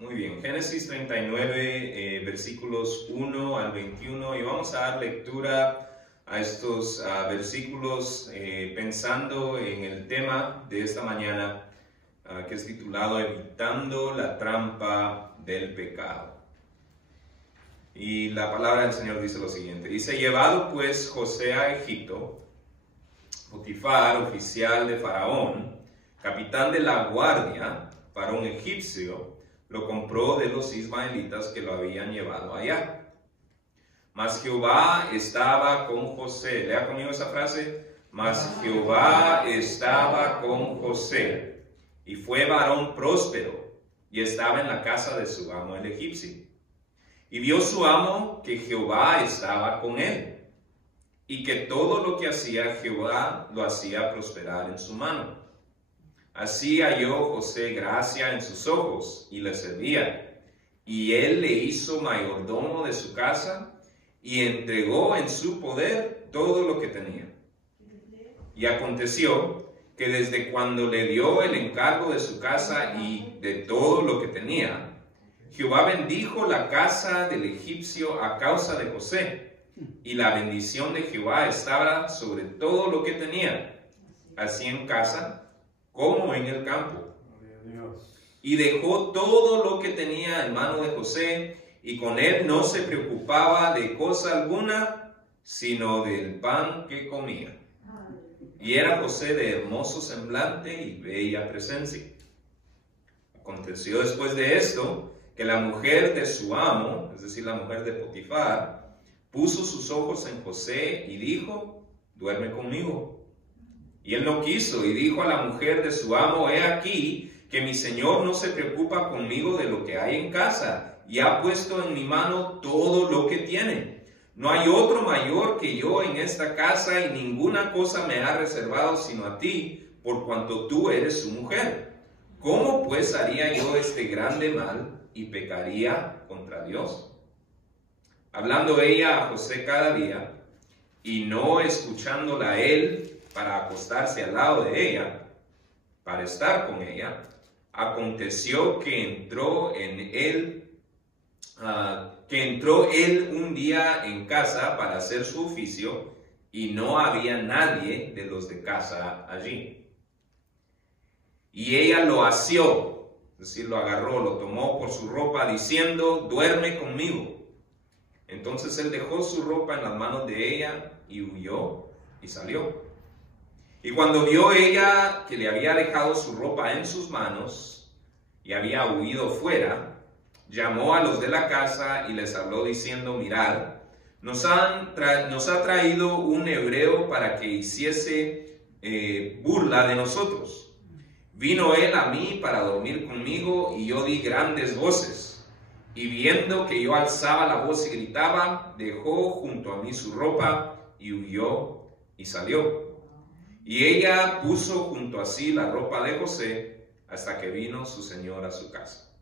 Muy bien, Génesis 39, versículos 1 al 21, y vamos a dar lectura a estos versículos pensando en el tema de esta mañana, que es titulado Evitando la trampa del pecado. Y la palabra del Señor dice lo siguiente, dice: llevado pues José a Egipto, Potifar, oficial de Faraón, capitán de la guardia, varón egipcio, lo compró de los ismaelitas que lo habían llevado allá. Mas Jehová estaba con José. Lea conmigo esa frase. Mas Jehová estaba con José, y fue varón próspero, y estaba en la casa de su amo el egipcio. Y vio su amo que Jehová estaba con él, y que todo lo que hacía Jehová lo hacía prosperar en su mano. Así halló José gracia en sus ojos, y le servía. Y él le hizo mayordomo de su casa, y entregó en su poder todo lo que tenía. Y aconteció que desde cuando le dio el encargo de su casa y de todo lo que tenía, Jehová bendijo la casa del egipcio a causa de José, y la bendición de Jehová estaba sobre todo lo que tenía, así en casa como en el campo. Y dejó todo lo que tenía en mano de José, y con él no se preocupaba de cosa alguna, sino del pan que comía. Y era José de hermoso semblante y bella presencia. Aconteció después de esto, que la mujer de su amo, es decir, la mujer de Potifar, puso sus ojos en José y dijo: duerme conmigo. Y él no quiso, y dijo a la mujer de su amo: he aquí que mi señor no se preocupa conmigo de lo que hay en casa, y ha puesto en mi mano todo lo que tiene. No hay otro mayor que yo en esta casa, y ninguna cosa me ha reservado sino a ti, por cuanto tú eres su mujer. ¿Cómo pues haría yo este grande mal y pecaría contra Dios? Hablando ella a José cada día, y no escuchándola a él para acostarse al lado de ella, para estar con ella, aconteció que entró él un día en casa para hacer su oficio, y no había nadie de los de casa allí. Y ella lo asió, es decir, lo agarró, lo tomó por su ropa, diciendo: duerme conmigo. Entonces él dejó su ropa en las manos de ella, y huyó y salió. Y cuando vio ella que le había dejado su ropa en sus manos y había huido fuera, llamó a los de la casa y les habló diciendo: mirad, nos ha traído un hebreo para que hiciese burla de nosotros. Vino él a mí para dormir conmigo, y yo di grandes voces. Y viendo que yo alzaba la voz y gritaba, dejó junto a mí su ropa y huyó y salió. Y ella puso junto a sí la ropa de José hasta que vino su señor a su casa.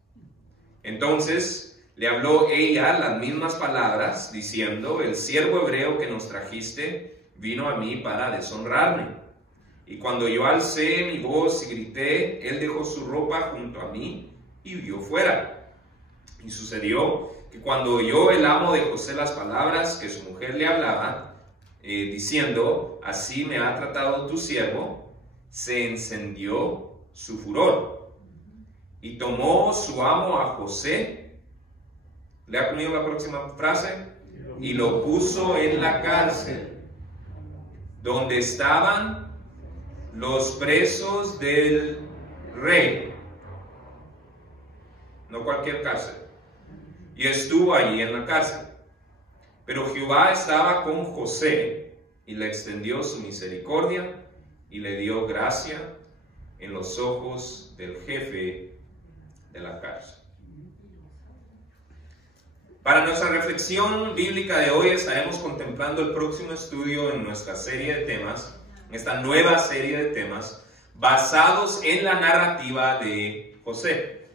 Entonces le habló ella las mismas palabras, diciendo: el siervo hebreo que nos trajiste vino a mí para deshonrarme. Y cuando yo alcé mi voz y grité, él dejó su ropa junto a mí y huyó fuera. Y sucedió que cuando oyó el amo de José las palabras que su mujer le hablaba, diciendo: así me ha tratado tu siervo, se encendió su furor. Y tomó su amo a José, lea conmigo la próxima frase, y lo puso en la cárcel, donde estaban los presos del rey, no cualquier cárcel, y estuvo allí en la cárcel. Pero Jehová estaba con José, y le extendió su misericordia, y le dio gracia en los ojos del jefe de la cárcel. Para nuestra reflexión bíblica de hoy estaremos contemplando el próximo estudio en nuestra serie de temas, en esta nueva serie de temas, basados en la narrativa de José.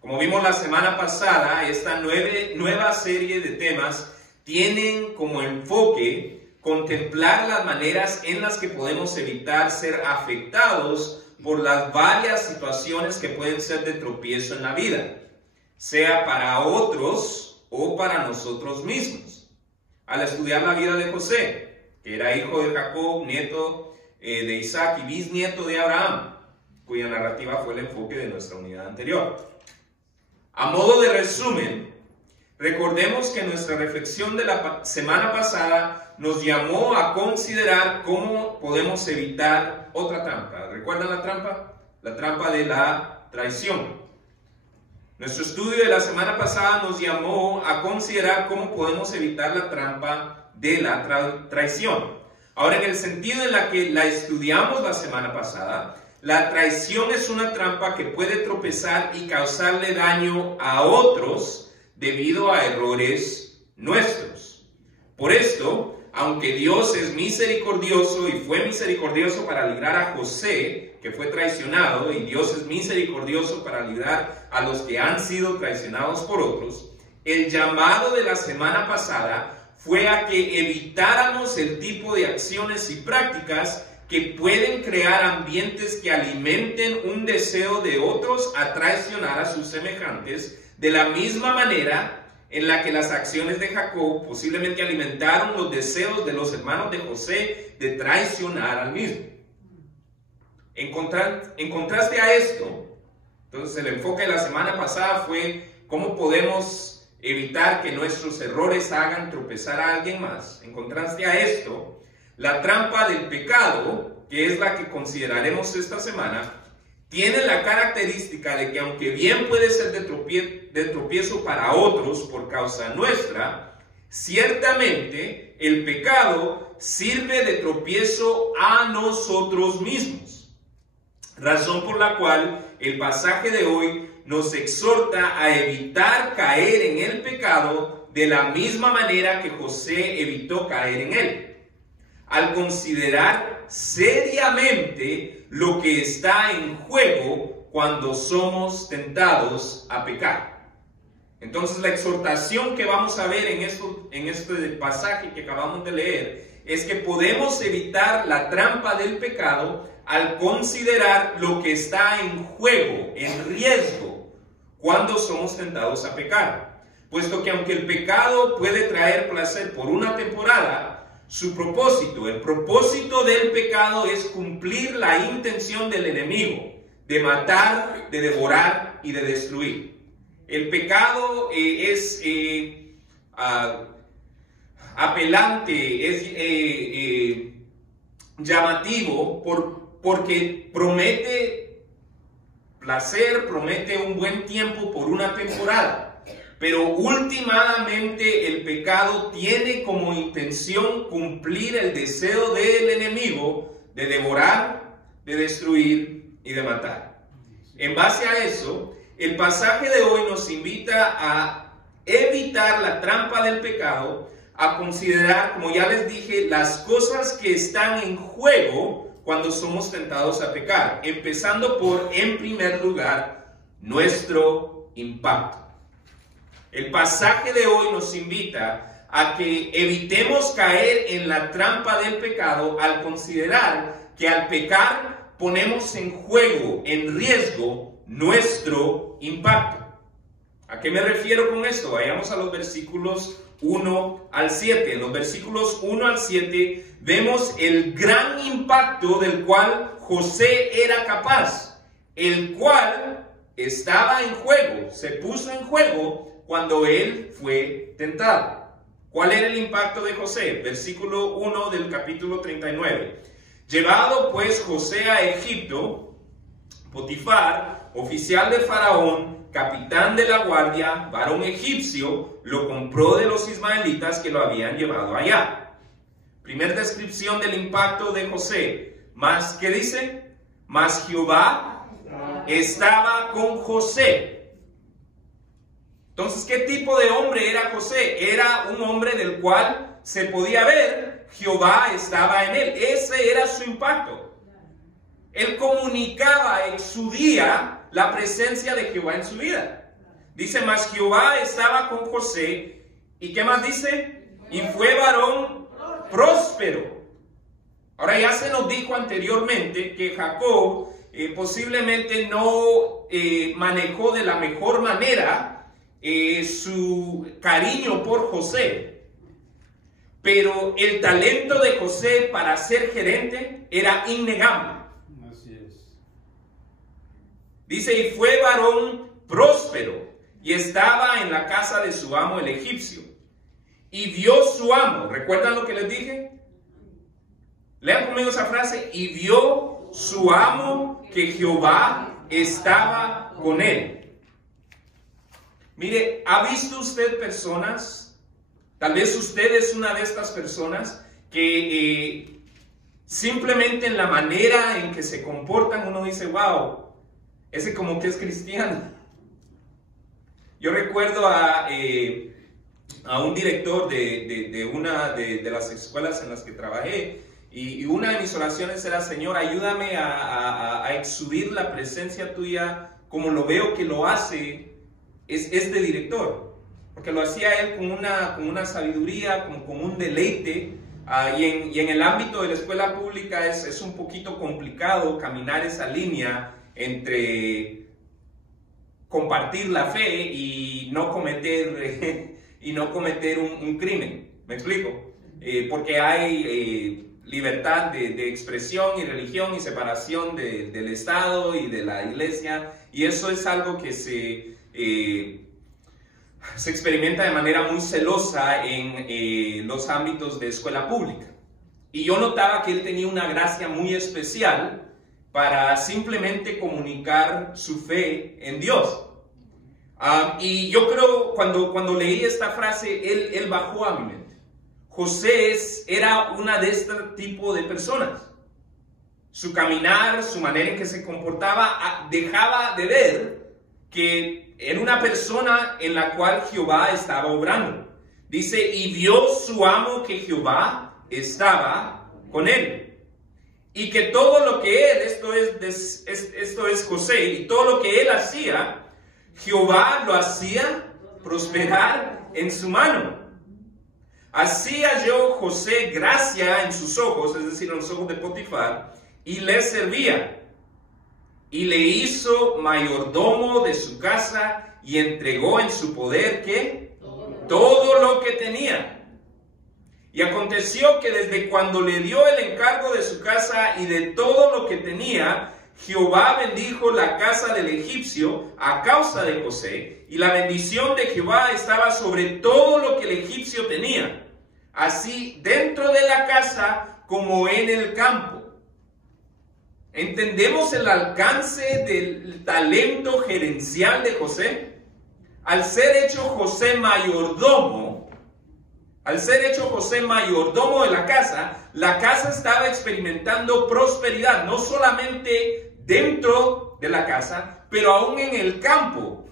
Como vimos la semana pasada, esta nueva serie de temas tienen como enfoque contemplar las maneras en las que podemos evitar ser afectados por las varias situaciones que pueden ser de tropiezo en la vida. sea para otros o para nosotros mismos. Al estudiar la vida de José, que era hijo de Jacob, nieto de Isaac y bisnieto de Abraham, cuya narrativa fue el enfoque de nuestra unidad anterior. A modo de resumen, recordemos que nuestra reflexión de la semana pasada nos llamó a considerar cómo podemos evitar otra trampa. ¿Recuerdan la trampa? La trampa de la traición. Nuestro estudio de la semana pasada nos llamó a considerar cómo podemos evitar la trampa de la traición. Ahora, en el sentido en la que la estudiamos la semana pasada, la traición es una trampa que puede tropezar y causarle daño a otros debido a errores nuestros. Por esto, aunque Dios es misericordioso y fue misericordioso para librar a José, que fue traicionado, y Dios es misericordioso para librar a los que han sido traicionados por otros, el llamado de la semana pasada fue a que evitáramos el tipo de acciones y prácticas que pueden crear ambientes que alimenten un deseo de otros a traicionar a sus semejantes, de la misma manera en la que las acciones de Jacob posiblemente alimentaron los deseos de los hermanos de José de traicionar al mismo. En contraste a esto, entonces el enfoque de la semana pasada fue cómo podemos evitar que nuestros errores hagan tropezar a alguien más. En contraste a esto, la trampa del pecado, que es la que consideraremos esta semana, tiene la característica de que aunque bien puede ser de tropiezo para otros por causa nuestra, ciertamente el pecado sirve de tropiezo a nosotros mismos. Razón por la cual el pasaje de hoy nos exhorta a evitar caer en el pecado de la misma manera que José evitó caer en él, al considerar seriamente lo que está en juego cuando somos tentados a pecar. Entonces, la exhortación que vamos a ver en este pasaje que acabamos de leer es que podemos evitar la trampa del pecado al considerar lo que está en juego, en riesgo, cuando somos tentados a pecar. Puesto que aunque el pecado puede traer placer por una temporada, su propósito, el propósito del pecado es cumplir la intención del enemigo, de matar, de devorar y de destruir. El pecado es apelante, es llamativo porque promete placer, promete un buen tiempo por una temporada. Pero últimamente el pecado tiene como intención cumplir el deseo del enemigo de devorar, de destruir y de matar. En base a eso, el pasaje de hoy nos invita a evitar la trampa del pecado, a considerar, como ya les dije, las cosas que están en juego cuando somos tentados a pecar. Empezando por, en primer lugar, nuestro impacto. El pasaje de hoy nos invita a que evitemos caer en la trampa del pecado al considerar que al pecar ponemos en juego, en riesgo, nuestro impacto. ¿A qué me refiero con esto? Vayamos a los versículos 1 al 7. En los versículos 1 al 7 vemos el gran impacto del cual José era capaz, el cual estaba en juego, se puso en juego cuando él fue tentado. ¿Cuál era el impacto de José? Versículo 1 del capítulo 39. Llevado pues José a Egipto, Potifar, oficial de Faraón, capitán de la guardia, varón egipcio, lo compró de los ismaelitas que lo habían llevado allá. Primer descripción del impacto de José. ¿Qué dice? Mas Jehová estaba con José. Entonces, ¿qué tipo de hombre era José? Era un hombre del cual se podía ver, Jehová estaba en él. Ese era su impacto. Él comunicaba, exudía la presencia de Jehová en su vida. Dice, mas Jehová estaba con José. ¿Y qué más dice? Y fue varón próspero. Ahora ya se nos dijo anteriormente que Jacob posiblemente no manejó de la mejor manera su cariño por José, pero el talento de José para ser gerente era innegable. Así es. Dice, y fue varón próspero, y estaba en la casa de su amo el egipcio. Y vio su amo, ¿recuerdan lo que les dije? Lean conmigo esa frase, y vio su amo que Jehová estaba con él. Mire, ¿ha visto usted personas, tal vez usted es una de estas personas, que simplemente en la manera en que se comportan uno dice, wow, ese como que es cristiano? Yo recuerdo a un director de una de las escuelas en las que trabajé, y una de mis oraciones era, Señor, ayúdame a exudir la presencia tuya como lo veo que lo hace este director, porque lo hacía él con una sabiduría, con un deleite, y en el ámbito de la escuela pública es un poquito complicado caminar esa línea entre compartir la fe y no cometer un crimen. ¿Me explico? Porque hay libertad de expresión y religión y separación del Estado y de la iglesia, y eso es algo que se experimenta de manera muy celosa en los ámbitos de escuela pública. Y yo notaba que él tenía una gracia muy especial para simplemente comunicar su fe en Dios. Y yo creo, cuando leí esta frase, él bajó a mi mente. José era una de este tipo de personas. Su caminar, su manera en que se comportaba, dejaba de ver que era una persona en la cual Jehová estaba obrando. Dice, y vio su amo que Jehová estaba con él. Y que todo lo que él, esto es José, y todo lo que él hacía, Jehová lo hacía prosperar en su mano. Así halló José gracia en sus ojos, es decir, en los ojos de Potifar, y le servía. Y le hizo mayordomo de su casa y entregó en su poder, ¿qué? Todo lo que tenía. Y aconteció que desde cuando le dio el encargo de su casa y de todo lo que tenía, Jehová bendijo la casa del egipcio a causa de José, y la bendición de Jehová estaba sobre todo lo que el egipcio tenía, así dentro de la casa como en el campo. ¿Entendemos el alcance del talento gerencial de José? Al ser hecho José mayordomo de la casa estaba experimentando prosperidad, no solamente dentro de la casa, pero aún en el campo.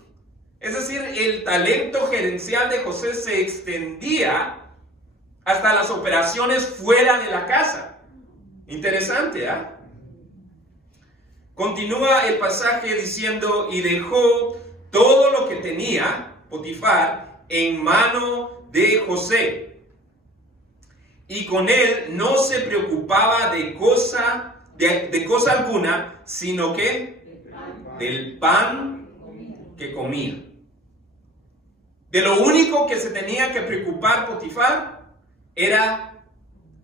Es decir, el talento gerencial de José se extendía hasta las operaciones fuera de la casa. Interesante, ¿ah? Continúa el pasaje diciendo, y dejó todo lo que tenía, Potifar, en mano de José. Y con él no se preocupaba de cosa alguna, sino que del pan que comía. De lo único que se tenía que preocupar Potifar era,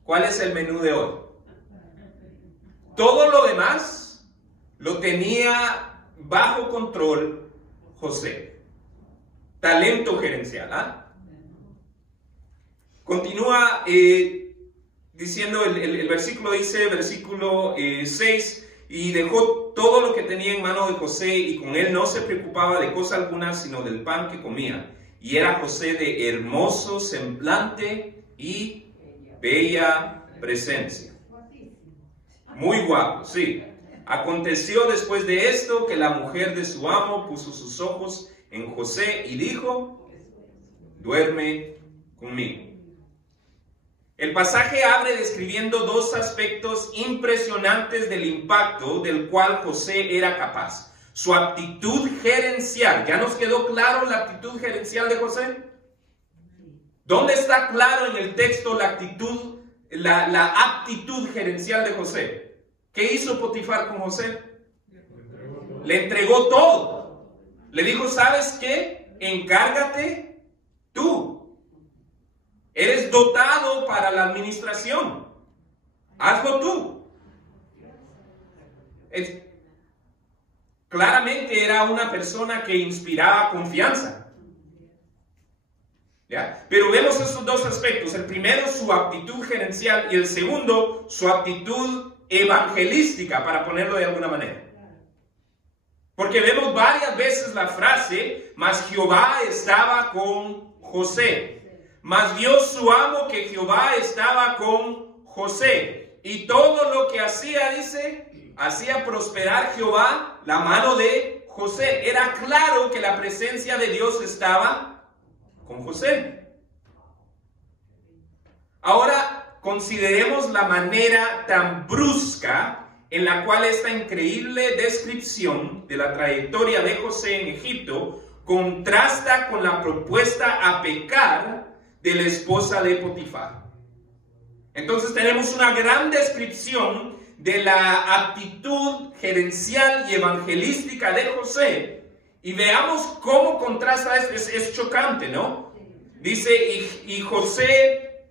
¿cuál es el menú de hoy? Todo lo demás lo tenía bajo control José. Talento gerencial, ¿ah? Continúa diciendo, el versículo dice, versículo 6, y dejó todo lo que tenía en mano de José, y con él no se preocupaba de cosa alguna, sino del pan que comía. Y era José de hermoso semblante y bella presencia. Muy guapo, sí. Aconteció después de esto que la mujer de su amo puso sus ojos en José y dijo, duerme conmigo. El pasaje abre describiendo dos aspectos impresionantes del impacto del cual José era capaz. Su aptitud gerencial. ¿Ya nos quedó claro la aptitud gerencial de José? ¿Dónde está claro en el texto la aptitud gerencial de José? ¿Qué hizo Potifar con José? Le entregó todo. Le dijo, ¿sabes qué? encárgate tú. Eres dotado para la administración. Hazlo tú. Claramente era una persona que inspiraba confianza. ¿Ya? Pero vemos estos dos aspectos. El primero, su actitud gerencial, y el segundo, su actitud evangelística, para ponerlo de alguna manera. Porque vemos varias veces la frase, mas Jehová estaba con José. Mas vio su amo que Jehová estaba con José. Y todo lo que hacía, dice, hacía prosperar Jehová la mano de José. Era claro que la presencia de Dios estaba con José. Ahora consideremos la manera tan brusca en la cual esta increíble descripción de la trayectoria de José en Egipto contrasta con la propuesta a pecar de la esposa de Potifar. Entonces tenemos una gran descripción de la actitud gerencial y evangelística de José, y veamos cómo contrasta esto. Es chocante, ¿no? Dice, y José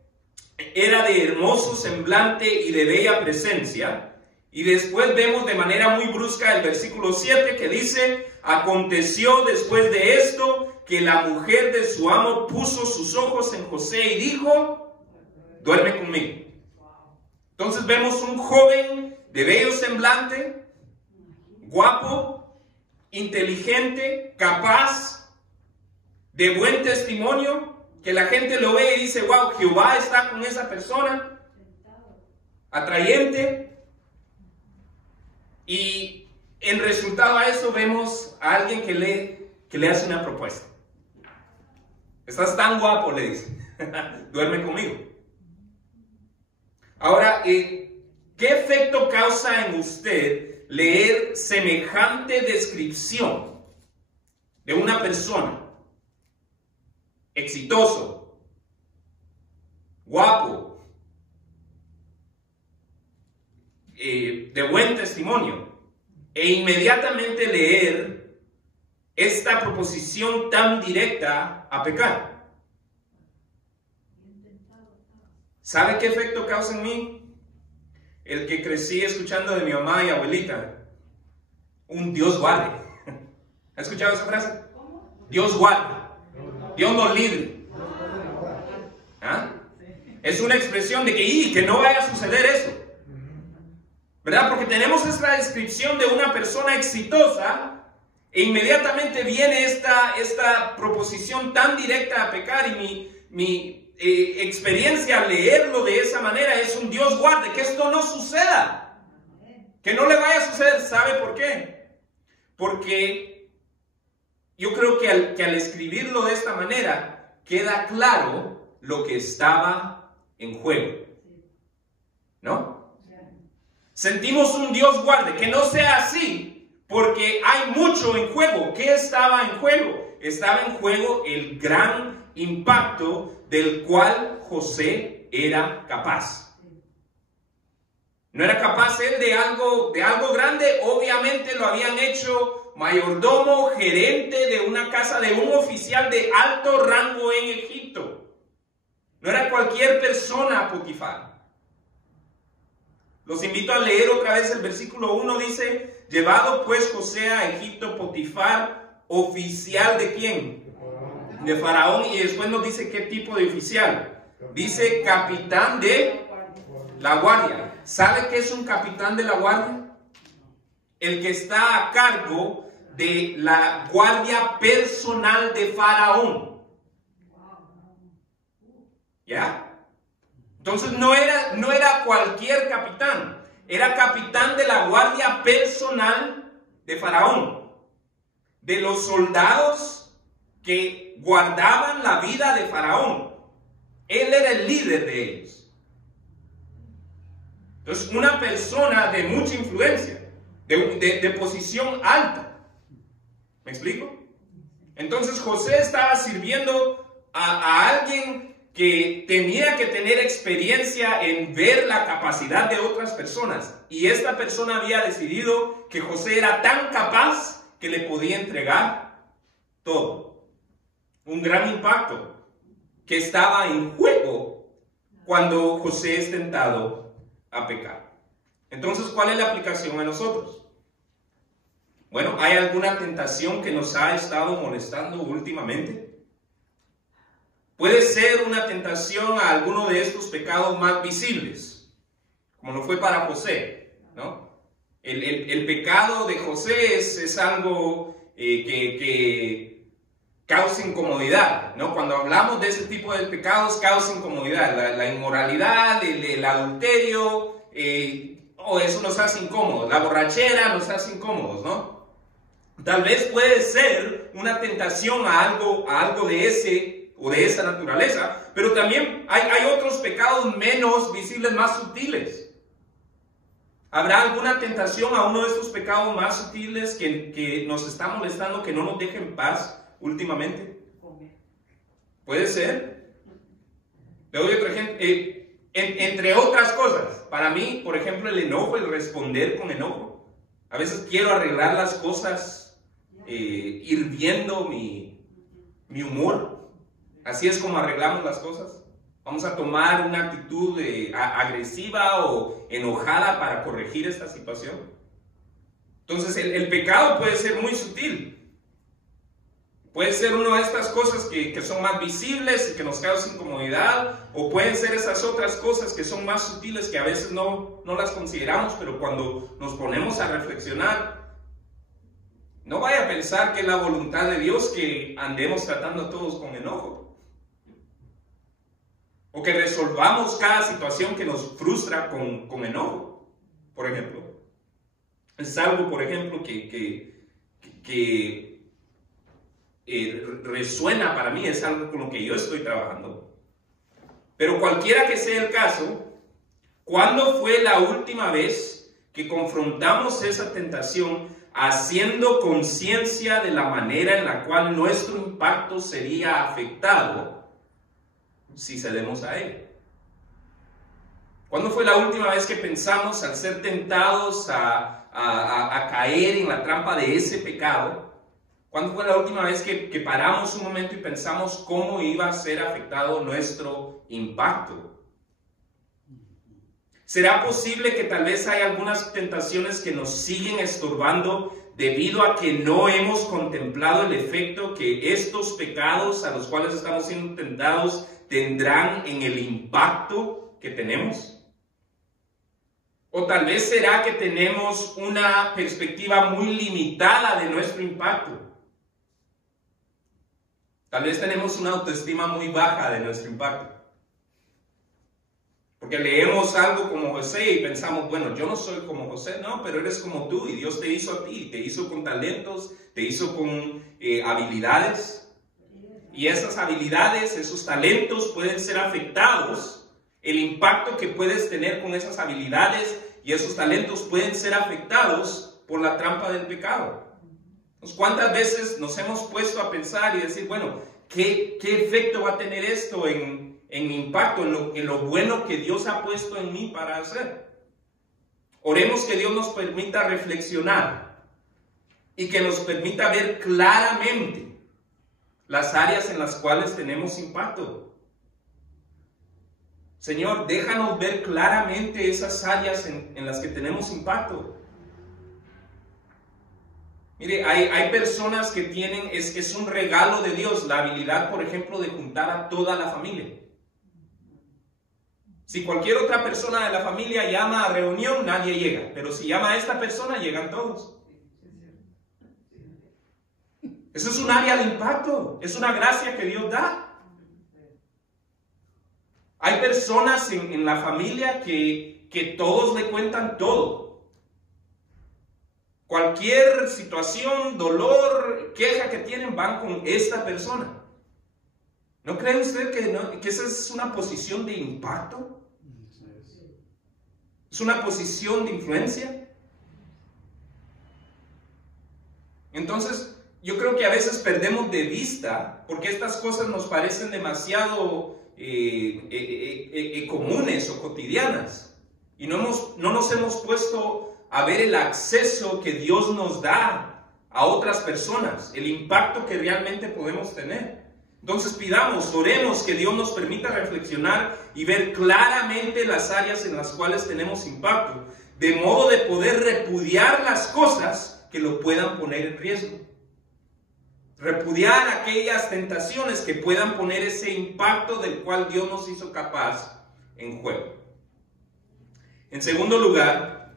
era de hermoso semblante y de bella presencia. Y después vemos de manera muy brusca el versículo 7 que dice, aconteció después de esto que la mujer de su amo puso sus ojos en José y dijo, duerme conmigo. Entonces vemos un joven de bello semblante, guapo, inteligente, capaz, de buen testimonio, que la gente lo ve y dice, wow, Jehová está con esa persona, atrayente. Y en resultado a eso vemos a alguien que le hace una propuesta. Estás tan guapo, le dice, duerme conmigo. Ahora, ¿qué efecto causa en usted leer semejante descripción de una persona exitoso, guapo, de buen testimonio, e inmediatamente leer esta proposición tan directa a pecar? ¿Sabe qué efecto causa en mí? El que crecí escuchando de mi mamá y abuelita. Un Dios guarde. ¿Ha escuchado esa frase? Dios guarde. Dios nos libre. ¿Ah? Es una expresión de que no vaya a suceder eso. ¿Verdad? Porque tenemos esta descripción de una persona exitosa e inmediatamente viene esta proposición tan directa a pecar, y mi experiencia al leerlo de esa manera es un Dios guarde, que esto no suceda, que no le vaya a suceder. ¿Sabe por qué? Porque yo creo que al escribirlo de esta manera queda claro lo que estaba en juego, ¿no? Sentimos un Dios guarde, que no sea así, porque hay mucho en juego. ¿Qué estaba en juego? Estaba en juego el gran impacto del cual José era capaz. No era capaz él de algo grande. Obviamente lo habían hecho mayordomo, gerente de una casa de un oficial de alto rango en Egipto. No era cualquier persona, Potifar. Los invito a leer otra vez el versículo 1, dice, llevado pues José a Egipto, Potifar, oficial ¿de quién? De Faraón, y después nos dice qué tipo de oficial. Dice capitán de la guardia. ¿Sabe qué es un capitán de la guardia? El que está a cargo de la guardia personal de Faraón. ¿Ya? Entonces no era cualquier capitán, era capitán de la guardia personal de Faraón, de los soldados que guardaban la vida de Faraón. Él era el líder de ellos. Entonces, una persona de mucha influencia, de posición alta. ¿Me explico? Entonces José estaba sirviendo a alguien que tenía que tener experiencia en ver la capacidad de otras personas. Y esta persona había decidido que José era tan capaz que le podía entregar todo. un gran impacto que estaba en juego cuando José es tentado a pecar. Entonces, ¿cuál es la aplicación a nosotros? Bueno, ¿hay alguna tentación que nos ha estado molestando últimamente? Puede ser una tentación a alguno de estos pecados más visibles, como lo fue para José, ¿no? El pecado de José es algo que causa incomodidad, ¿no? Cuando hablamos de ese tipo de pecados, causa incomodidad. La inmoralidad, el adulterio, eso nos hace incómodos. La borrachera nos hace incómodos, ¿no? Tal vez puede ser una tentación a algo de ese o de esa naturaleza, pero también hay otros pecados menos visibles, más sutiles. ¿Habrá alguna tentación a uno de estos pecados más sutiles que nos está molestando, que no nos deje en paz últimamente? Puede ser. Le doy otro ejemplo. Entre otras cosas, para mí, por ejemplo, el enojo, el responder con enojo. A veces quiero arreglar las cosas hirviendo mi humor. Así es como arreglamos las cosas. Vamos a tomar una actitud agresiva o enojada para corregir esta situación. Entonces, el pecado puede ser muy sutil. Puede ser una de estas cosas que son más visibles y que nos causan incomodidad, o pueden ser esas otras cosas que son más sutiles que a veces no las consideramos, pero cuando nos ponemos a reflexionar, no vaya a pensar que es la voluntad de Dios que andemos tratando a todos con enojo. O que resolvamos cada situación que nos frustra con enojo, por ejemplo. Es algo, por ejemplo, que resuena para mí, es algo con lo que yo estoy trabajando. Pero cualquiera que sea el caso, ¿cuándo fue la última vez que confrontamos esa tentación haciendo conciencia de la manera en la cual nuestro impacto sería afectado si cedemos a él? ¿Cuándo fue la última vez que pensamos al ser tentados a caer en la trampa de ese pecado? ¿Cuándo fue la última vez que paramos un momento y pensamos cómo iba a ser afectado nuestro impacto? ¿Será posible que tal vez hay algunas tentaciones que nos siguen estorbando debido a que no hemos contemplado el efecto que estos pecados a los cuales estamos siendo tentados tendrán en el impacto que tenemos? O tal vez será que tenemos una perspectiva muy limitada de nuestro impacto. Tal vez tenemos una autoestima muy baja de nuestro impacto. Porque leemos algo como José y pensamos, bueno, yo no soy como José, no, pero eres como tú y Dios te hizo a ti, te hizo con talentos, te hizo con habilidades. Y esas habilidades, esos talentos pueden ser afectados. El impacto que puedes tener con esas habilidades y esos talentos pueden ser afectados por la trampa del pecado. Entonces, ¿cuántas veces nos hemos puesto a pensar y decir, bueno, ¿qué efecto va a tener esto en mi impacto, en lo bueno que Dios ha puesto en mí para hacer? Oremos que Dios nos permita reflexionar y que nos permita ver claramente las áreas en las cuales tenemos impacto. Señor, déjanos ver claramente esas áreas en las que tenemos impacto. Mire, hay personas que tienen, es un regalo de Dios, la habilidad, por ejemplo, de juntar a toda la familia. Si cualquier otra persona de la familia llama a reunión, nadie llega. Pero si llama a esta persona, llegan todos. Eso es un área de impacto, es una gracia que Dios da. Hay personas en la familia que todos le cuentan todo. Cualquier situación, dolor, queja que tienen, van con esta persona. ¿No cree usted que esa es una posición de impacto? ¿Es una posición de influencia? Entonces, yo creo que a veces perdemos de vista, porque estas cosas nos parecen demasiado comunes o cotidianas, y no nos hemos puesto a ver el acceso que Dios nos da a otras personas, el impacto que realmente podemos tener. Entonces pidamos, oremos que Dios nos permita reflexionar y ver claramente las áreas en las cuales tenemos impacto, de modo de poder repudiar las cosas que lo puedan poner en riesgo. Repudiar aquellas tentaciones que puedan poner ese impacto del cual Dios nos hizo capaz en juego. En segundo lugar,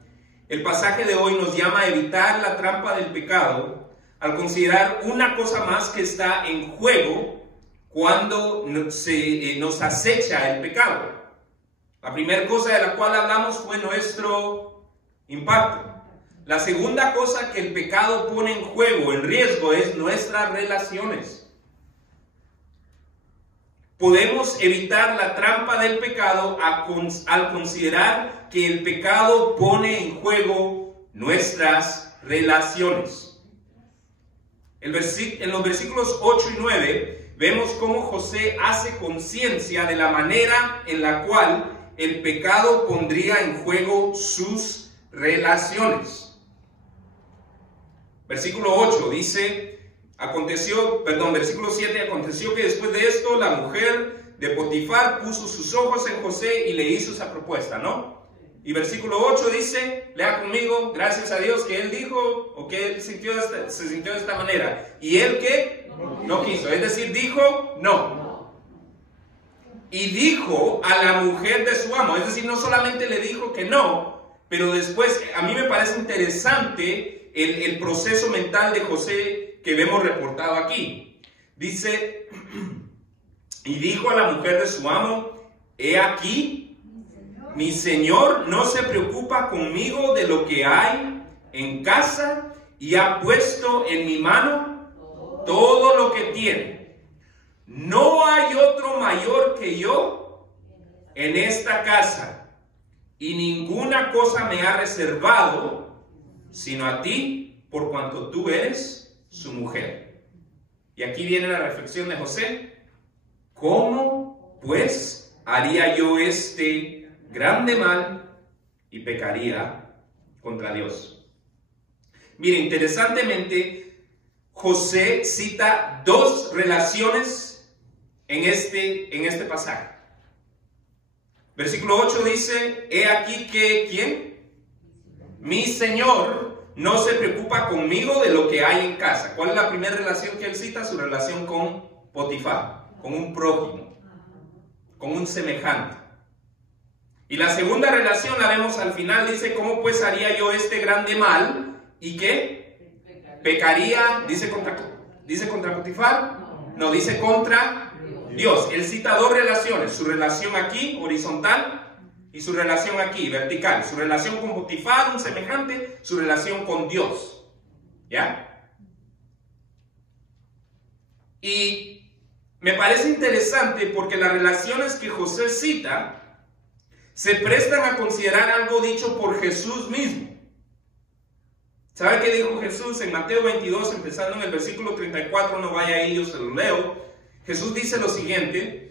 el pasaje de hoy nos llama a evitar la trampa del pecado al considerar una cosa más que está en juego cuando nos acecha el pecado. La primera cosa de la cual hablamos fue nuestro impacto. La segunda cosa que el pecado pone en juego, en riesgo, es nuestras relaciones. Podemos evitar la trampa del pecado al considerar que el pecado pone en juego nuestras relaciones. En los versículos 8 y 9 vemos cómo José hace conciencia de la manera en la cual el pecado pondría en juego sus relaciones. Versículo 8 dice, versículo 7, aconteció que después de esto la mujer de Potifar puso sus ojos en José y le hizo esa propuesta, ¿no? Y versículo 8 dice, lea conmigo, gracias a Dios que él dijo, o que él se sintió de esta manera. ¿Y él qué? No quiso, es decir, dijo no. Y dijo a la mujer de su amo, es decir, no solamente le dijo que no, pero después, a mí me parece interesante el proceso mental de José que vemos reportado aquí. Dice, y dijo a la mujer de su amo, he aquí, mi señor no se preocupa conmigo de lo que hay en casa y ha puesto en mi mano todo lo que tiene. No hay otro mayor que yo en esta casa y ninguna cosa me ha reservado sino a ti, por cuanto tú eres su mujer. Y aquí viene la reflexión de José. ¿Cómo, pues, haría yo este grande mal y pecaría contra Dios? Mire, interesantemente, José cita dos relaciones en este pasaje. Versículo 8 dice, he aquí que, ¿quién? Mi señor no se preocupa conmigo de lo que hay en casa. ¿Cuál es la primera relación que él cita? Su relación con Potifar, con un prójimo, con un semejante. Y la segunda relación la vemos al final, dice, ¿cómo pues haría yo este grande mal? ¿Y qué? Pecaría, dice contra Potifar, no, dice contra Dios. Él cita dos relaciones, su relación aquí, horizontal, y su relación aquí, vertical. Su relación con Potifar, un semejante, su relación con Dios. ¿Ya? Y me parece interesante porque las relaciones que José cita se prestan a considerar algo dicho por Jesús mismo. ¿Sabe qué dijo Jesús en Mateo 22, empezando en el versículo 34? No vaya ahí, yo se lo leo. Jesús dice lo siguiente.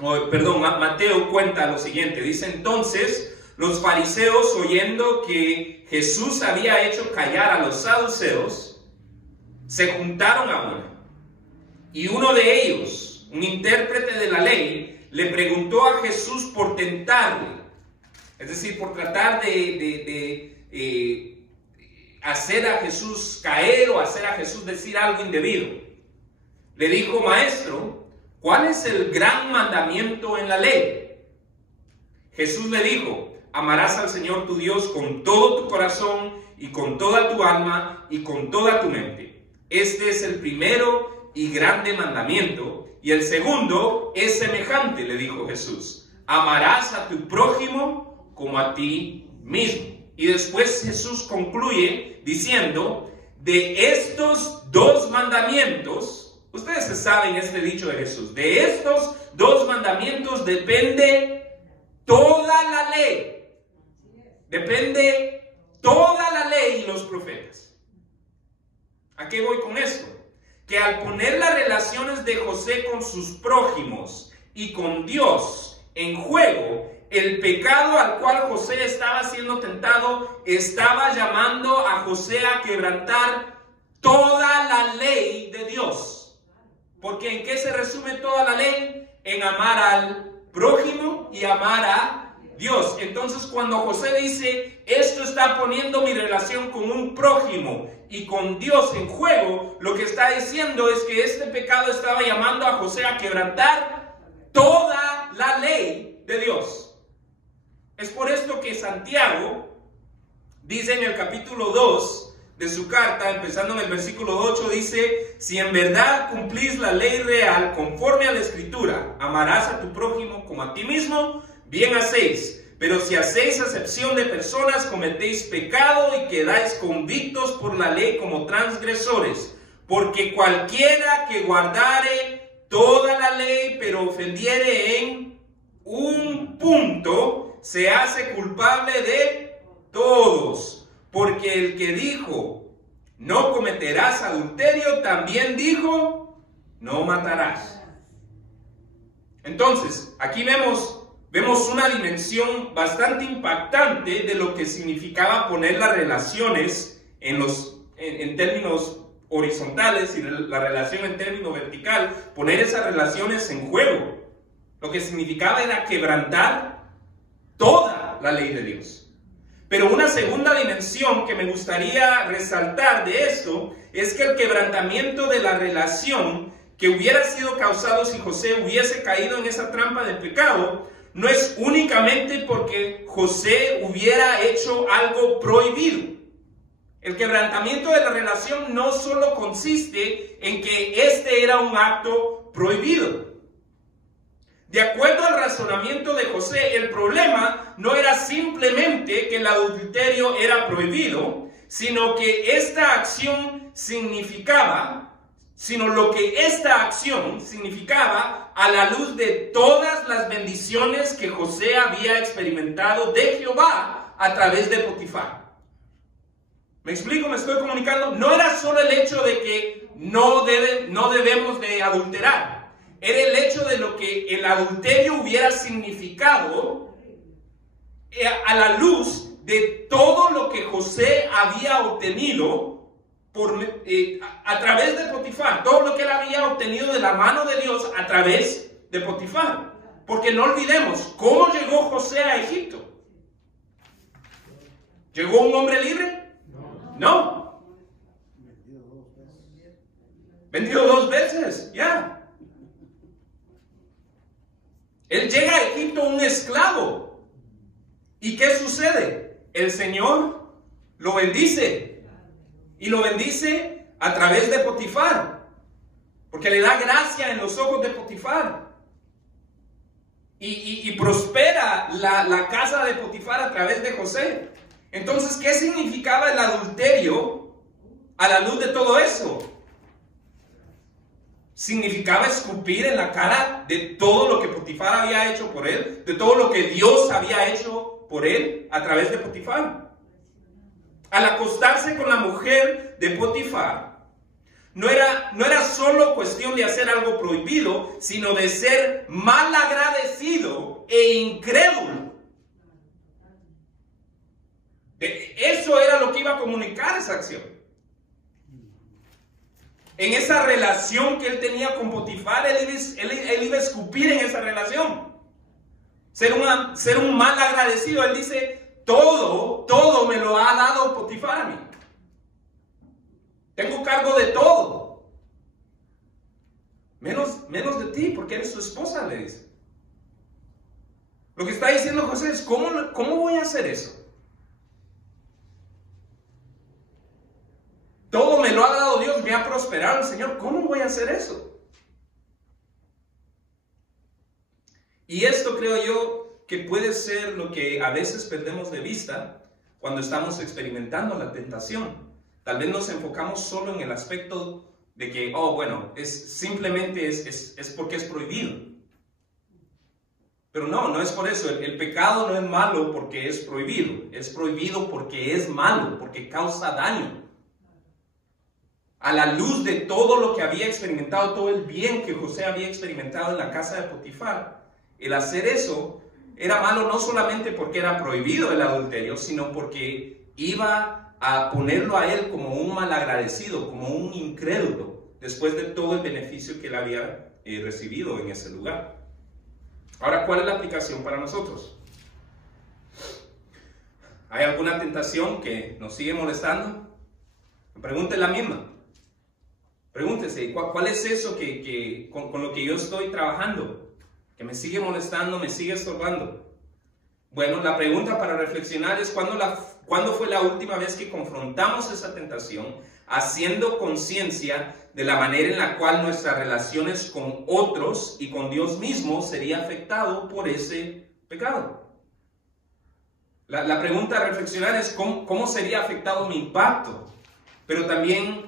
Mateo cuenta lo siguiente, dice, entonces los fariseos, oyendo que Jesús había hecho callar a los saduceos, se juntaron a una, y uno de ellos, un intérprete de la ley, le preguntó a Jesús por tentarle, es decir, por tratar de hacer a Jesús caer o hacer a Jesús decir algo indebido. Le dijo, maestro, ¿cuál es el gran mandamiento en la ley? Jesús le dijo, amarás al Señor tu Dios con todo tu corazón y con toda tu alma y con toda tu mente. Este es el primero y grande mandamiento. Y el segundo es semejante, le dijo Jesús. Amarás a tu prójimo como a ti mismo. Y después Jesús concluye diciendo, de estos dos mandamientos, ustedes saben este dicho de Jesús, de estos dos mandamientos depende toda la ley. Depende toda la ley y los profetas. ¿A qué voy con esto? Que al poner las relaciones de José con sus prójimos y con Dios en juego, el pecado al cual José estaba siendo tentado estaba llamando a José a quebrantar toda la ley de Dios. Porque ¿en qué se resume toda la ley? En amar al prójimo y amar a Dios. Entonces, cuando José dice, esto está poniendo mi relación con un prójimo y con Dios en juego, lo que está diciendo es que este pecado estaba llamando a José a quebrantar toda la ley de Dios. Es por esto que Santiago dice en el capítulo 2 de su carta, empezando en el versículo 8, dice, si en verdad cumplís la ley real conforme a la Escritura, amarás a tu prójimo como a ti mismo, bien hacéis. Pero si hacéis acepción de personas, cometéis pecado y quedáis convictos por la ley como transgresores. Porque cualquiera que guardare toda la ley, pero ofendiere en un punto, se hace culpable de todos. Porque el que dijo, no cometerás adulterio, también dijo, no matarás. Entonces, aquí vemos una dimensión bastante impactante de lo que significaba poner las relaciones en términos horizontales y la relación en términos vertical, poner esas relaciones en juego. Lo que significaba era quebrantar toda la ley de Dios. Pero una segunda dimensión que me gustaría resaltar de esto es que el quebrantamiento de la relación que hubiera sido causado si José hubiese caído en esa trampa del pecado no es únicamente porque José hubiera hecho algo prohibido. El quebrantamiento de la relación no solo consiste en que este era un acto prohibido. De acuerdo al razonamiento de José, el problema no era simplemente que el adulterio era prohibido, sino que esta acción significaba a la luz de todas las bendiciones que José había experimentado de Jehová a través de Potifar. ¿Me explico? ¿Me estoy comunicando? No era solo el hecho de que no debemos de adulterar. Era el hecho de lo que el adulterio hubiera significado a la luz de todo lo que José había obtenido a través de Potifar, todo lo que él había obtenido de la mano de Dios a través de Potifar. Porque no olvidemos, ¿cómo llegó José a Egipto? ¿Llegó un hombre libre? No. Vendido 2 veces, ya. Él llega a Egipto un esclavo. ¿Y qué sucede? El Señor lo bendice. Y lo bendice a través de Potifar. Porque le da gracia en los ojos de Potifar. Y prospera la casa de Potifar a través de José. Entonces, ¿qué significaba el adulterio a la luz de todo eso? Significaba escupir en la cara de todo lo que Potifar había hecho por él, de todo lo que Dios había hecho por él a través de Potifar. Al acostarse con la mujer de Potifar, no era solo cuestión de hacer algo prohibido, sino de ser mal agradecido e incrédulo. Eso era lo que iba a comunicar esa acción. En esa relación que él tenía con Potifar, él iba a escupir en esa relación. Ser un mal agradecido. Él dice, todo me lo ha dado Potifar a mí. Tengo cargo de todo. Menos de ti, porque eres su esposa, le dice. Lo que está diciendo José es, ¿cómo voy a hacer eso? Todo me lo ha dado Dios, me ha prosperado el Señor. ¿Cómo voy a hacer eso? Y esto creo yo que puede ser lo que a veces perdemos de vista cuando estamos experimentando la tentación. Tal vez nos enfocamos solo en el aspecto de que, simplemente es porque es prohibido. Pero no es por eso. El pecado no es malo porque es prohibido. Es prohibido porque es malo, porque causa daño. A la luz de todo lo que había experimentado, todo el bien que José había experimentado en la casa de Potifar, el hacer eso era malo no solamente porque era prohibido el adulterio, sino porque iba a ponerlo a él como un malagradecido, como un incrédulo, después de todo el beneficio que él había recibido en ese lugar. Ahora, ¿cuál es la aplicación para nosotros? ¿Hay alguna tentación que nos sigue molestando? La pregunta es la misma. Pregúntese, ¿cuál es eso con lo que yo estoy trabajando? Que me sigue molestando, me sigue estorbando. Bueno, la pregunta para reflexionar es ¿cuándo fue la última vez que confrontamos esa tentación, haciendo conciencia de la manera en la cual nuestras relaciones con otros y con Dios mismo sería afectado por ese pecado? La pregunta a reflexionar es ¿cómo sería afectado mi impacto? Pero también,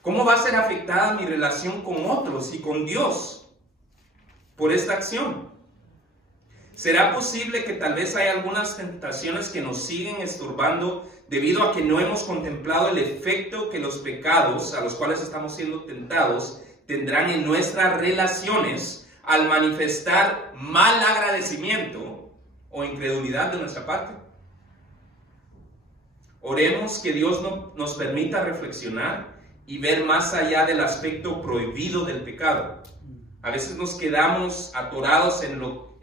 ¿cómo va a ser afectada mi relación con otros y con Dios por esta acción? ¿Será posible que tal vez hay algunas tentaciones que nos siguen estorbando debido a que no hemos contemplado el efecto que los pecados a los cuales estamos siendo tentados tendrán en nuestras relaciones al manifestar mal agradecimiento o incredulidad de nuestra parte? Oremos que Dios nos permita reflexionar y ver más allá del aspecto prohibido del pecado. A veces nos quedamos atorados en lo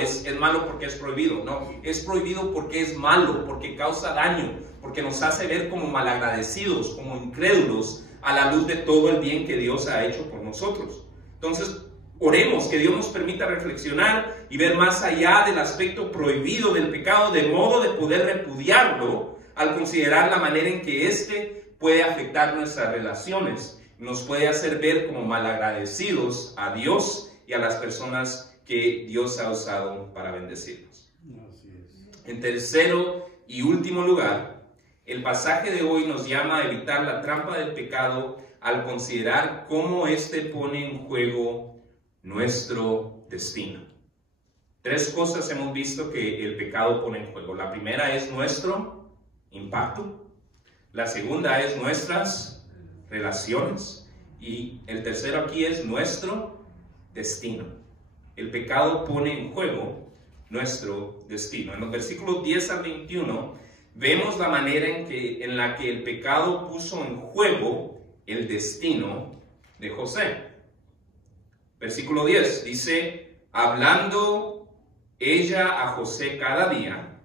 es malo porque es prohibido. No, es prohibido porque es malo, porque causa daño, porque nos hace ver como malagradecidos, como incrédulos a la luz de todo el bien que Dios ha hecho por nosotros. Entonces, oremos que Dios nos permita reflexionar y ver más allá del aspecto prohibido del pecado, de modo de poder repudiarlo al considerar la manera en que éste puede afectar nuestras relaciones. Nos puede hacer ver como malagradecidos a Dios y a las personas que Dios ha usado para bendecirnos. En tercero y último lugar, el pasaje de hoy nos llama a evitar la trampa del pecado al considerar cómo éste pone en juego nuestro destino. Tres cosas hemos visto que el pecado pone en juego. La primera es nuestro impacto. La segunda es nuestras relaciones. Y el tercero aquí es nuestro destino. El pecado pone en juego nuestro destino. En los versículos 10 al 21 vemos la manera en la que el pecado puso en juego el destino de José. Versículo 10 dice: hablando ella a José cada día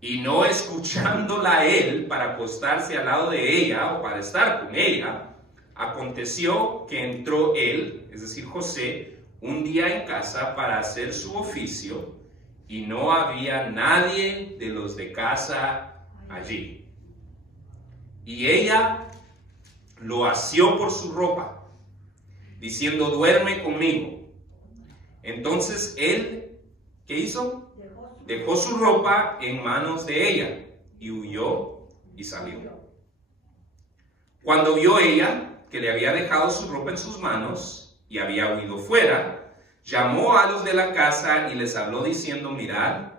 y no escuchándola a él para acostarse al lado de ella o para estar con ella, aconteció que entró él, es decir, José, un día en casa para hacer su oficio y no había nadie de los de casa allí. Y ella lo asió por su ropa, diciendo: duerme conmigo. Entonces él, ¿qué hizo? Dejó su ropa en manos de ella y huyó y salió. Cuando vio ella que le había dejado su ropa en sus manos y había huido fuera, llamó a los de la casa y les habló diciendo: mirad,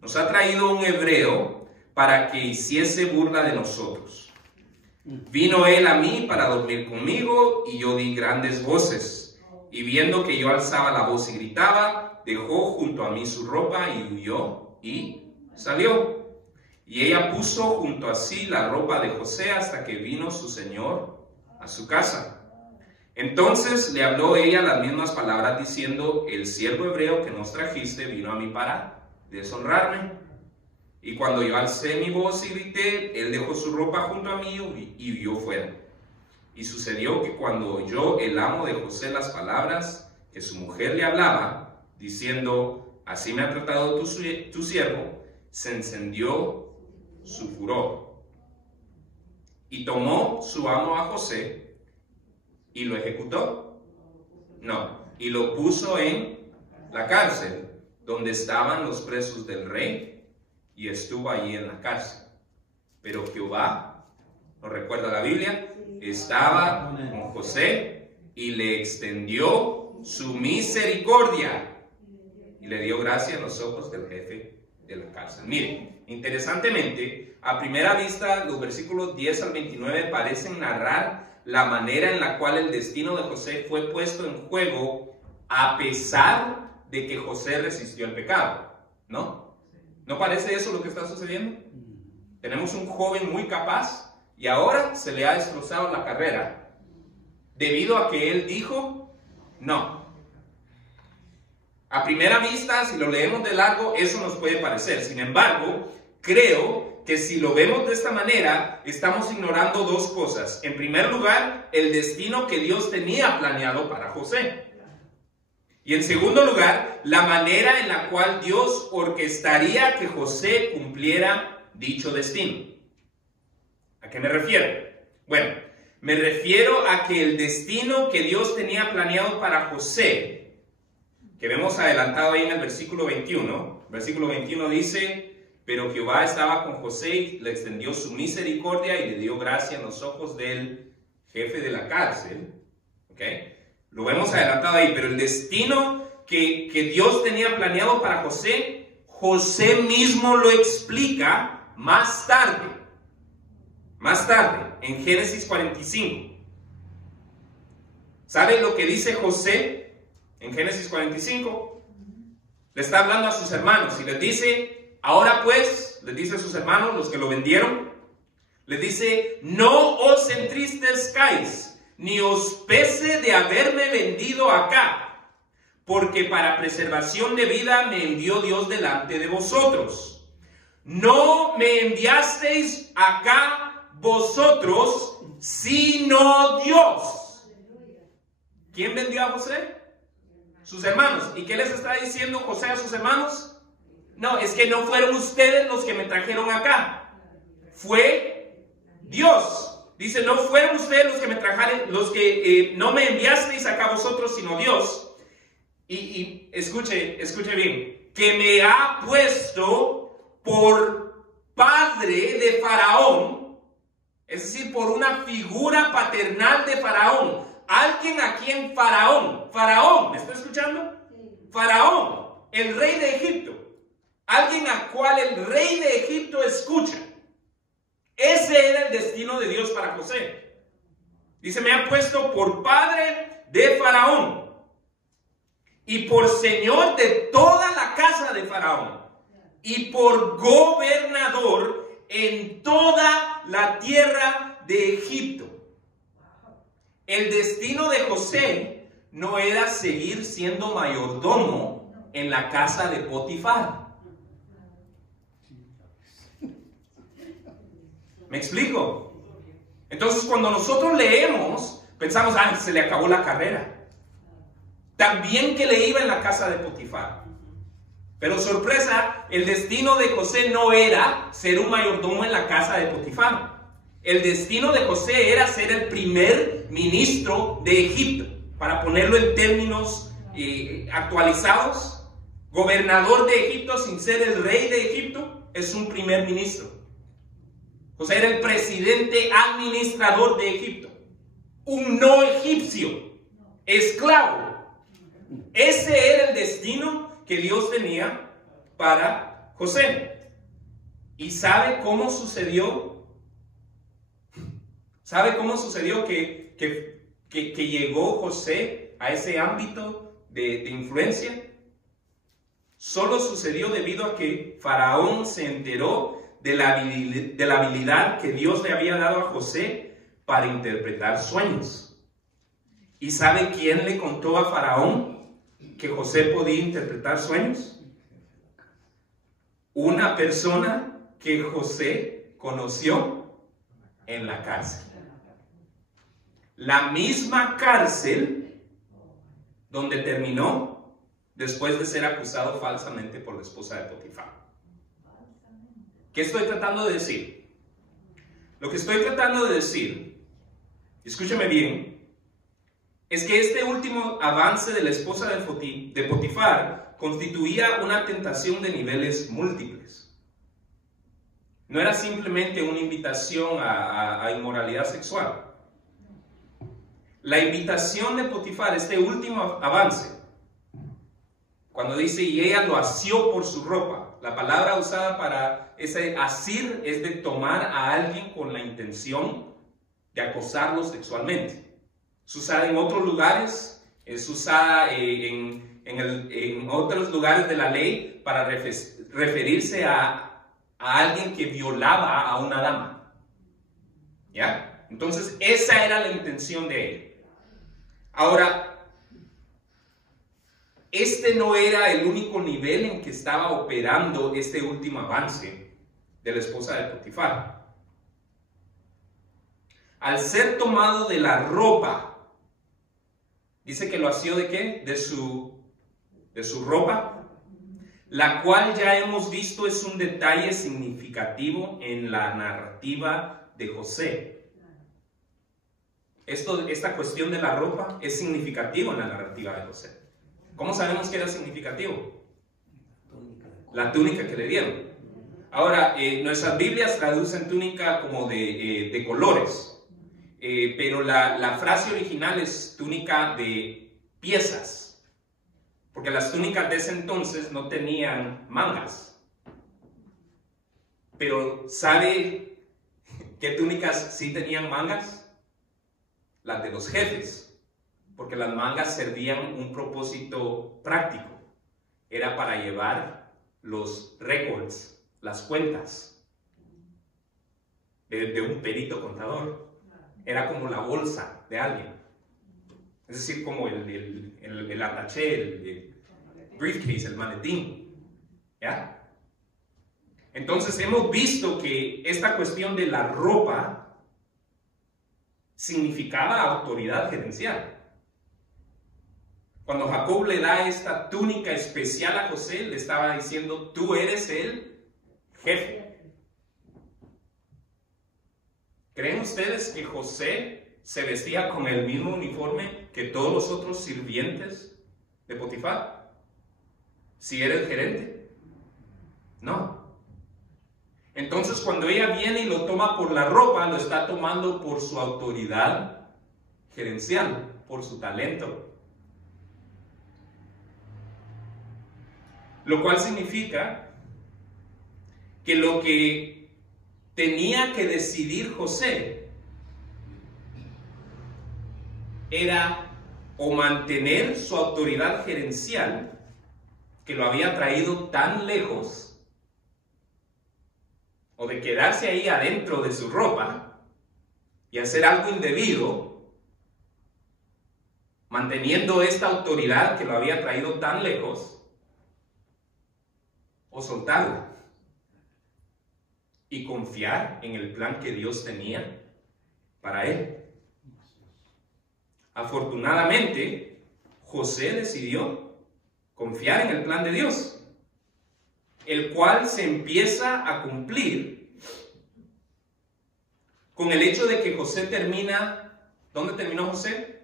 nos ha traído un hebreo para que hiciese burla de nosotros. Vino él a mí para dormir conmigo y yo di grandes voces, y viendo que yo alzaba la voz y gritaba, dejó junto a mí su ropa y huyó y salió. Y ella puso junto a sí la ropa de José hasta que vino su señor a su casa. Entonces le habló ella las mismas palabras diciendo: el siervo hebreo que nos trajiste vino a mí para deshonrarme. Y cuando yo alcé mi voz y grité, él dejó su ropa junto a mí y huyó fuera. Y sucedió que cuando oyó el amo de José las palabras que su mujer le hablaba, diciendo: así me ha tratado tu siervo, se encendió su furor. Y tomó su amo a José y lo ejecutó. No, y lo puso en la cárcel, donde estaban los presos del rey, y estuvo allí en la cárcel. Pero Jehová, ¿nos recuerda la Biblia? Estaba con José y le extendió su misericordia y le dio gracia en los ojos del jefe de la cárcel. Miren, interesantemente, a primera vista, los versículos 10 al 29 parecen narrar la manera en la cual el destino de José fue puesto en juego a pesar de que José resistió el pecado, ¿no? ¿No parece eso lo que está sucediendo? Tenemos un joven muy capaz y ahora se le ha destrozado la carrera debido a que él dijo no. A primera vista, si lo leemos de largo, eso nos puede parecer. Sin embargo, creo que si lo vemos de esta manera, estamos ignorando dos cosas. En primer lugar, el destino que Dios tenía planeado para José. Y en segundo lugar, la manera en la cual Dios orquestaría que José cumpliera dicho destino. ¿A qué me refiero? Bueno, me refiero a que el destino que Dios tenía planeado para José, que vemos adelantado ahí en el versículo 21, versículo 21 dice: pero Jehová estaba con José y le extendió su misericordia y le dio gracia en los ojos del jefe de la cárcel. ¿Ok? Lo vemos adelantado ahí, pero el destino que Dios tenía planeado para José, José mismo lo explica más tarde, en Génesis 45. ¿Sabe lo que dice José en Génesis 45? Le está hablando a sus hermanos y les dice: ahora pues, les dice a sus hermanos, los que lo vendieron, les dice: no os entristezcáis, ni os pese de haberme vendido acá, porque para preservación de vida me envió Dios delante de vosotros. No me enviasteis acá vosotros, sino Dios. ¿Quién vendió a José? Sus hermanos. ¿Y qué les está diciendo José a sus hermanos? No, es que no fueron ustedes los que me trajeron acá, fue Dios. Dice: no fueron ustedes los que me trajeron, los que no me enviasteis acá vosotros, sino Dios. Y escuche bien, que me ha puesto por padre de Faraón, es decir, por una figura paternal de Faraón, alguien a quien Faraón, ¿me está escuchando? Faraón, el rey de Egipto, alguien a cual el rey de Egipto escucha. Ese era el destino de Dios para José. Dice: me ha puesto por padre de Faraón y por señor de toda la casa de Faraón y por gobernador en toda la tierra de Egipto. El destino de José no era seguir siendo mayordomo en la casa de Potifar. ¿Me explico? Entonces, cuando nosotros leemos, pensamos: se le acabó la carrera. También que le iba en la casa de Potifar. Pero sorpresa, el destino de José no era ser un mayordomo en la casa de Potifar. El destino de José era ser el primer ministro de Egipto. Para ponerlo en términos actualizados, gobernador de Egipto sin ser el rey de Egipto es un primer ministro. José era el presidente administrador de Egipto, un no egipcio, esclavo. Ese era el destino que Dios tenía para José. ¿Y sabe cómo sucedió? ¿Sabe cómo sucedió que llegó José a ese ámbito de influencia? Solo sucedió debido a que Faraón se enteró de la habilidad que Dios le había dado a José para interpretar sueños. ¿Y sabe quién le contó a Faraón que José podía interpretar sueños? Una persona que José conoció en la cárcel. La misma cárcel donde terminó después de ser acusado falsamente por la esposa de Potifar. ¿Qué estoy tratando de decir? Lo que estoy tratando de decir, escúchame bien, es que este último avance de la esposa de Potifar constituía una tentación de niveles múltiples. No era simplemente una invitación a inmoralidad sexual. La invitación de Potifar, este último avance, cuando dice: y ella lo asió por su ropa, la palabra usada para ese asir es de tomar a alguien con la intención de acosarlo sexualmente. Es usada en otros lugares, es usada en otros lugares de la ley para referirse a alguien que violaba a una dama. ¿Ya? Entonces, esa era la intención de él. Ahora, este no era el único nivel en que estaba operando este último avance de la esposa de Potifar. Al ser tomado de la ropa, dice que lo asió ¿de qué? De su ropa, la cual ya hemos visto es un detalle significativo en la narrativa de José. Esta cuestión de la ropa es significativo en la narrativa de José. ¿Cómo sabemos que era significativo? La túnica que le dieron. Ahora, nuestras Biblias traducen túnica como de colores. Pero la frase original es túnica de piezas, porque las túnicas de ese entonces no tenían mangas. Pero ¿sabe qué túnicas sí tenían mangas? Las de los jefes, porque las mangas servían un propósito práctico. Era para llevar los records, las cuentas de un perito contador. Era como la bolsa de alguien. Es decir, como el attaché, el briefcase, el maletín. ¿Ya? Entonces hemos visto que esta cuestión de la ropa significaba autoridad gerencial. Cuando Jacob le da esta túnica especial a José, le estaba diciendo, tú eres el jefe. ¿Creen ustedes que José se vestía con el mismo uniforme que todos los otros sirvientes de Potifar? Si era el gerente. No. Entonces, cuando ella viene y lo toma por la ropa, lo está tomando por su autoridad gerencial, por su talento. Lo cual significa que lo que tenía que decidir José era o mantener su autoridad gerencial, que lo había traído tan lejos, o de quedarse ahí adentro de su ropa y hacer algo indebido, manteniendo esta autoridad que lo había traído tan lejos, o soltarla y confiar en el plan que Dios tenía para él. Afortunadamente, José decidió confiar en el plan de Dios, el cual se empieza a cumplir con el hecho de que José termina, ¿dónde terminó José?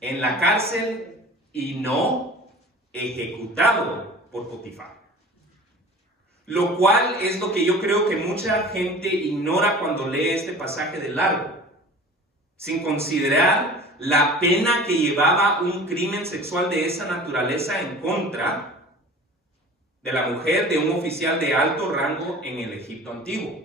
En la cárcel y no ejecutado por Potifar. Lo cual es lo que yo creo que mucha gente ignora cuando lee este pasaje de largo, sin considerar la pena que llevaba un crimen sexual de esa naturaleza en contra de la mujer de un oficial de alto rango en el Egipto antiguo.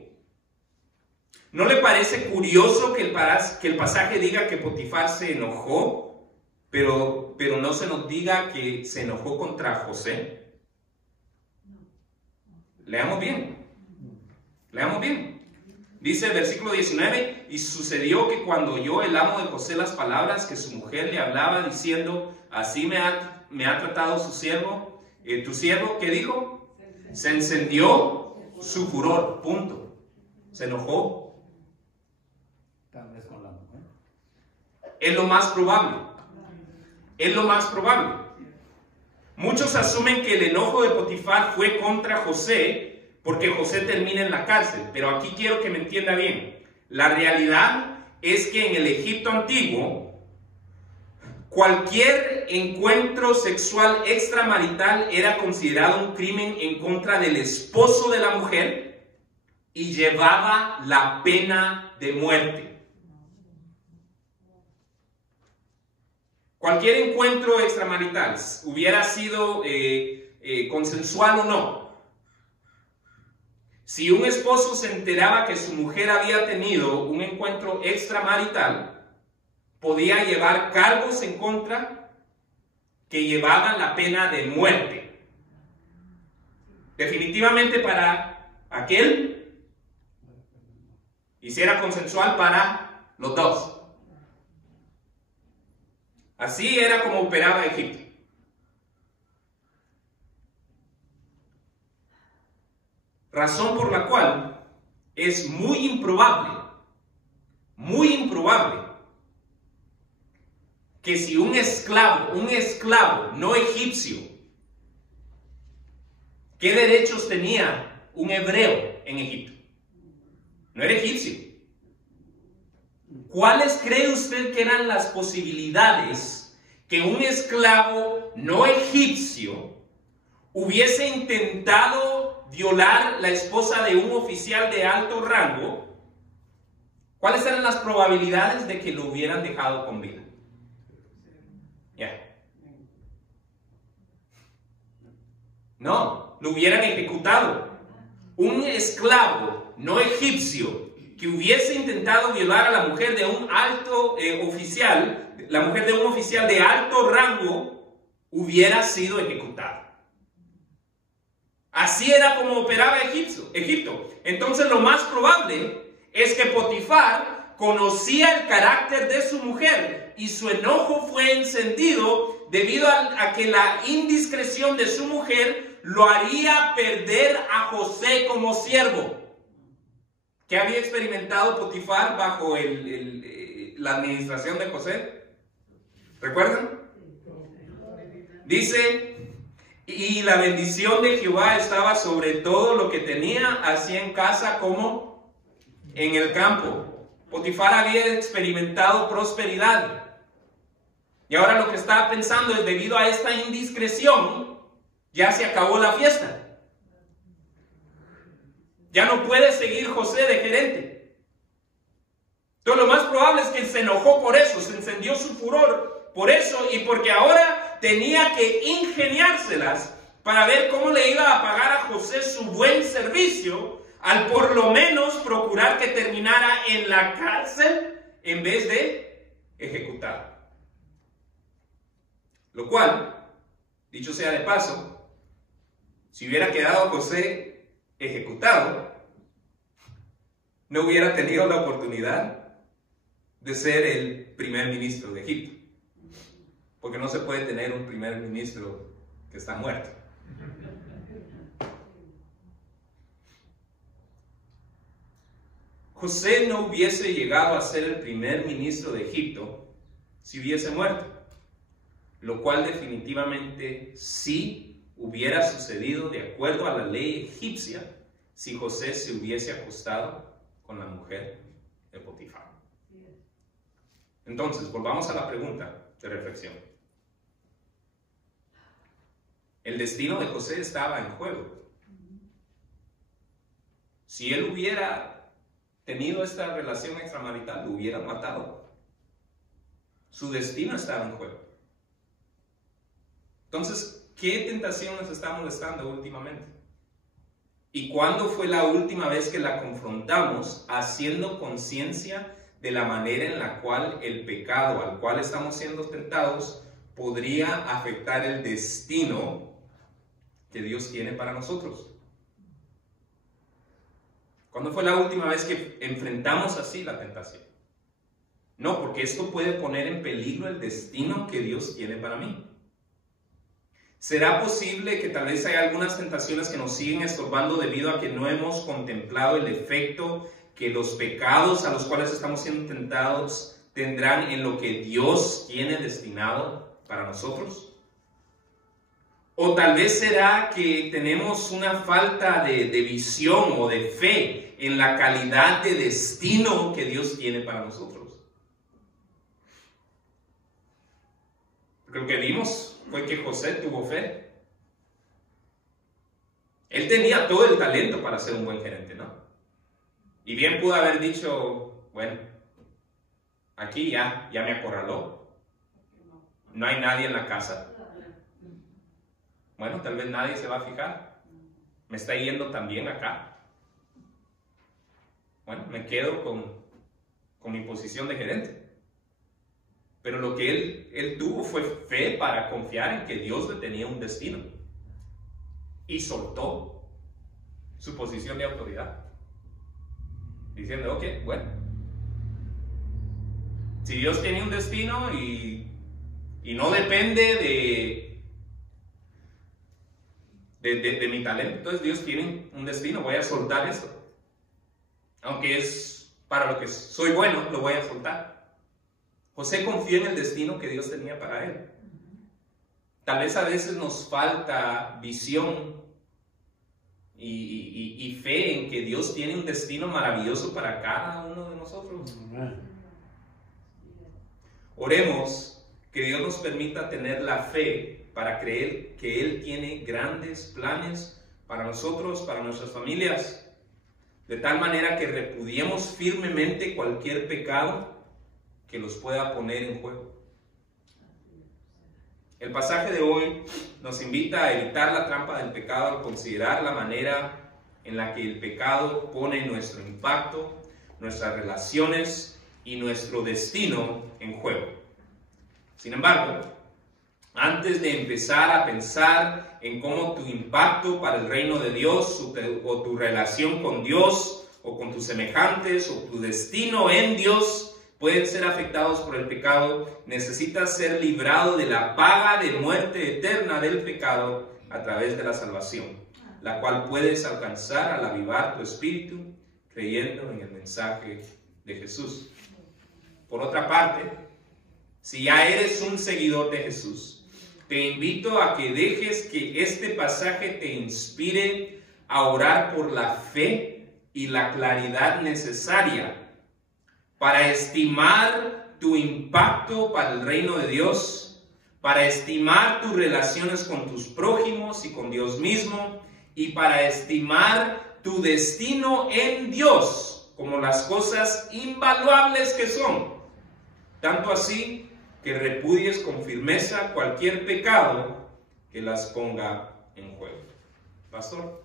¿No le parece curioso que el pasaje diga que Potifar se enojó, pero no se nos diga que se enojó contra José? Leamos bien. Leamos bien. Dice el versículo 19, y sucedió que cuando oyó el amo de José las palabras que su mujer le hablaba diciendo, así me ha tratado su siervo, tu siervo, ¿qué dijo? Se encendió su furor, punto. Se enojó. Tal vez con la mujer. Es lo más probable. Es lo más probable. Muchos asumen que el enojo de Potifar fue contra José porque José termina en la cárcel, pero aquí quiero que me entienda bien. La realidad es que en el Egipto antiguo, cualquier encuentro sexual extramarital era considerado un crimen en contra del esposo de la mujer y llevaba la pena de muerte. Cualquier encuentro extramarital, hubiera sido consensual o no, si un esposo se enteraba que su mujer había tenido un encuentro extramarital, podía llevar cargos en contra que llevaban la pena de muerte. Definitivamente para aquel Y si era consensual para los dos. Así era como operaba Egipto. Razón por la cual es muy improbable que si un esclavo no egipcio, ¿qué derechos tenía un hebreo en Egipto? No era egipcio. ¿Cuáles cree usted que eran las posibilidades que un esclavo no egipcio hubiese intentado violar la esposa de un oficial de alto rango? ¿Cuáles eran las probabilidades de que lo hubieran dejado con vida? No, lo hubieran ejecutado. Un esclavo no egipcio que hubiese intentado violar a la mujer de un alto oficial, la mujer de un oficial de alto rango, hubiera sido ejecutado. Así era como operaba Egipto. Entonces lo más probable es que Potifar conocía el carácter de su mujer y su enojo fue encendido debido a que la indiscreción de su mujer lo haría perder a José como siervo. ¿Qué había experimentado Potifar bajo la administración de José? ¿Recuerdan? Dice, y la bendición de Jehová estaba sobre todo lo que tenía, así en casa como en el campo. Potifar había experimentado prosperidad. Y ahora lo que estaba pensando es, debido a esta indiscreción, ya se acabó la fiesta. Ya no puede seguir José de gerente. Entonces lo más probable es que se enojó por eso, se encendió su furor por eso y porque ahora tenía que ingeniárselas para ver cómo le iba a pagar a José su buen servicio, al por lo menos procurar que terminara en la cárcel en vez de ejecutado. Lo cual, dicho sea de paso, si hubiera quedado José ejecutado, no hubiera tenido la oportunidad de ser el primer ministro de Egipto. Porque no se puede tener un primer ministro que está muerto. José no hubiese llegado a ser el primer ministro de Egipto si hubiese muerto, lo cual definitivamente sí hubiera sucedido de acuerdo a la ley egipcia si José se hubiese acostado con la mujer de Potifar. Entonces, volvamos a la pregunta de reflexión. El destino de José estaba en juego. Si él hubiera tenido esta relación extramarital, lo hubieran matado. Su destino estaba en juego. Entonces, ¿qué tentación nos está molestando últimamente? ¿Y cuándo fue la última vez que la confrontamos haciendo conciencia de la manera en la cual el pecado al cual estamos siendo tentados podría afectar el destino que Dios tiene para nosotros? ¿Cuándo fue la última vez que enfrentamos así la tentación? No, porque esto puede poner en peligro el destino que Dios tiene para mí. ¿Será posible que tal vez haya algunas tentaciones que nos siguen estorbando debido a que no hemos contemplado el efecto que los pecados a los cuales estamos siendo tentados tendrán en lo que Dios tiene destinado para nosotros? O tal vez será que tenemos una falta de visión o de fe en la calidad de destino que Dios tiene para nosotros. Porque lo que vimos fue que José tuvo fe. Él tenía todo el talento para ser un buen gerente, ¿no? Y bien pudo haber dicho, bueno, aquí ya me acorraló. No hay nadie en la casa. Bueno, tal vez nadie se va a fijar. Me está yendo también acá. Bueno, me quedo con mi posición de gerente. Pero lo que él tuvo fue fe para confiar en que Dios le tenía un destino. Y soltó su posición de autoridad. diciendo, ok, bueno, si Dios tiene un destino y no depende de mi talento, entonces Dios tiene un destino, voy a soltar esto. Aunque es para lo que soy bueno, lo voy a soltar. José confió en el destino que Dios tenía para él. Tal vez a veces nos falta visión y fe en que Dios tiene un destino maravilloso para cada uno de nosotros. Oremos que Dios nos permita tener la fe para creer que Él tiene grandes planes para nosotros, para nuestras familias, de tal manera que repudiemos firmemente cualquier pecado que los pueda poner en juego. El pasaje de hoy nos invita a evitar la trampa del pecado al considerar la manera en la que el pecado pone nuestro impacto, nuestras relaciones y nuestro destino en juego. Sin embargo, antes de empezar a pensar en cómo tu impacto para el reino de Dios o tu relación con Dios o con tus semejantes o tu destino en Dios pueden ser afectados por el pecado, necesitas ser librado de la paga de muerte eterna del pecado a través de la salvación, la cual puedes alcanzar al avivar tu espíritu creyendo en el mensaje de Jesús. Por otra parte, si ya eres un seguidor de Jesús, te invito a que dejes que este pasaje te inspire a orar por la fe y la claridad necesaria para estimar tu impacto para el reino de Dios, para estimar tus relaciones con tus prójimos y con Dios mismo, y para estimar tu destino en Dios como las cosas invaluables que son. Tanto así que repudies con firmeza cualquier pecado que las ponga en juego. Pastor.